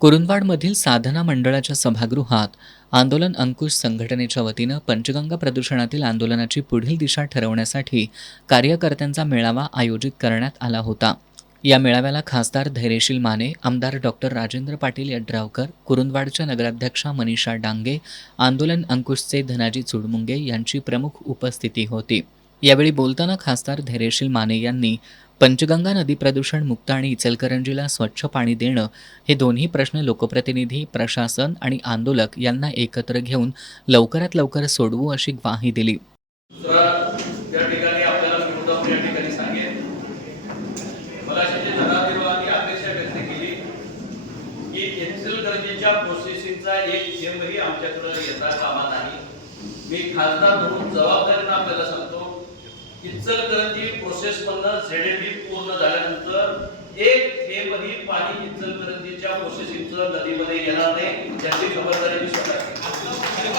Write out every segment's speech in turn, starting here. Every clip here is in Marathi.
कुरुंदवाडमधील साधना मंडळाच्या सभागृहात आंदोलन अंकुश संघटनेच्या वतीनं पंचगंगा प्रदूषणातील आंदोलनाची पुढील दिशा ठरवण्यासाठी कार्यकर्त्यांचा मेळावा आयोजित करण्यात आला होता। या मेळाव्याला खासदार धैर्यशील माने, आमदार डॉक्टर राजेंद्र पाटील यड्रावकर, कुरुंदवाडच्या नगराध्यक्षा मनीषा डांगे, आंदोलन अंकुशचे धनाजी चुडमुंगे यांची प्रमुख उपस्थिती होती। यावेळी बोलताना खासदार धैर्यशील माने यांनी पंचगंगा नदी प्रदूषण मुक्त आणि इचलकरंजीला स्वच्छ पाणी देणं हे दोन्ही प्रश्न लोकप्रतिनिधी, प्रशासन आणि आंदोलक यांना एकत्र घेऊन लवकरात लवकर सोडवू अशी ग्वाही दिली। त्या ठिकाणी आपल्याला विरोधात या ठिकाणी सांगेल, मला अशी धनादेवानी अपेक्षा व्यक्त केली की इचलकरंजीच्या प्रोसेसिंगचा एक थेंबही आमच्याकडे येता कामा नाही। मी खासदार म्हणून जबाबदारीने आपल्याला सांगतो, इचलकरंजी प्रोसेस मधनं झेडएमबी पूर्ण झाल्यानंतर एक थेंबही पाणी इचलकरंजीच्या प्रोसेसिंगचं नदीमध्ये येणार नाही, याची खबरदारी मी स्वतः घेईन।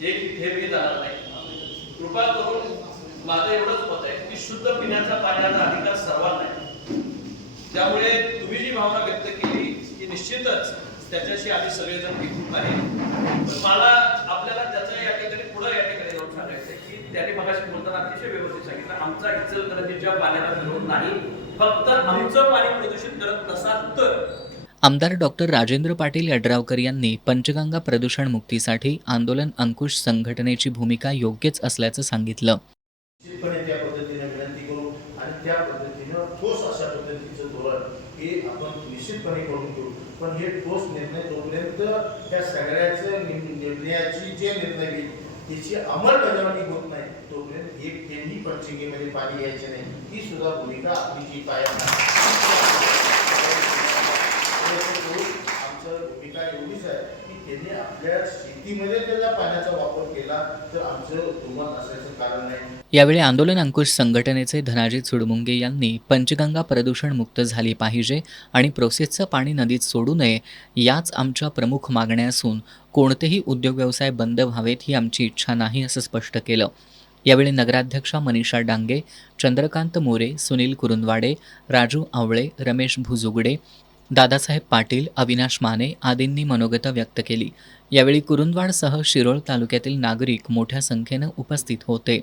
एक थेंबही जाणार नाही। कृपा करून माझं एवढंच मत आहे की शुद्ध पिण्याचा पाण्याचा अधिकार सर्वांना आहे। त्यामुळे तुम्ही जी भावना व्यक्त केली की निश्चितच त्याच्याशी आधी सगळेजण एकरूप आहे। पण मला आपल्याला त्याचं या ठिकाणी पुढे या ठिकाणी जाऊन सांगायचं आहे की त्याने मगाशी बोलताना अतिशय व्यवस्थित सांगितलं, आमचा इचलकरंजीच्या पाण्याला विरोध नाही, फक्त आमचं पाणी प्रदूषित करत नसाल तर। आमदार डॉक्टर राजेंद्र पाटील यड्रावकर यांनी पंचगंगा प्रदूषण मुक्तीसाठी आंदोलन अंकुश संघटनेची भूमिका योग्यच असल्याचं सांगितलं। निश्चितपणे त्या पद्धतीने विनंती करू आणि त्या पद्धतीनं ठोस अशा पद्धतीचं धोरण हे आपण निश्चितपणे करून घेऊ। पण हे ठोस निर्णय जोपर्यंत त्या सगळ्याचं निर्णयाची जे निर्णय घेईल त्याची अंमलबजावणी होत नाही तोपर्यंत एक थेंबही पंचगंगेमध्ये पाणी यायचे नाही, ही सुद्धा भूमिका आपली जी कायम आमचं भूमिका एवढीच आहे की त्यांनी आपल्या शेतीमध्ये त्याला पाण्याचा वापर केला तर आमचं दुमत असायचं कारण नाही। यावेळी आंदोलन अंकुश संघटनेचे धनाजी चुडमुंगे यांनी पंचगंगा प्रदूषण मुक्त झाली पाहिजे आणि प्रोसेसचं पाणी नदीत सोडू नये याच आमच्या प्रमुख मागण्या असून कोणतेही उद्योग व्यवसाय बंद व्हावेत ही आमची इच्छा नाही असं स्पष्ट केलं। यावेळी नगराध्यक्षा मनीषा डांगे, चंद्रकांत मोरे, सुनील कुरुंदवाडे, राजू आवळे, रमेश भुजुगडे, दादासाहेब पाटील, अविनाश माने आदींनी मनोगत व्यक्त केली। यावेळी कुरुंदवाडसह शिरोळ तालुक्यातील नागरिक मोठ्या संख्येनं उपस्थित होते।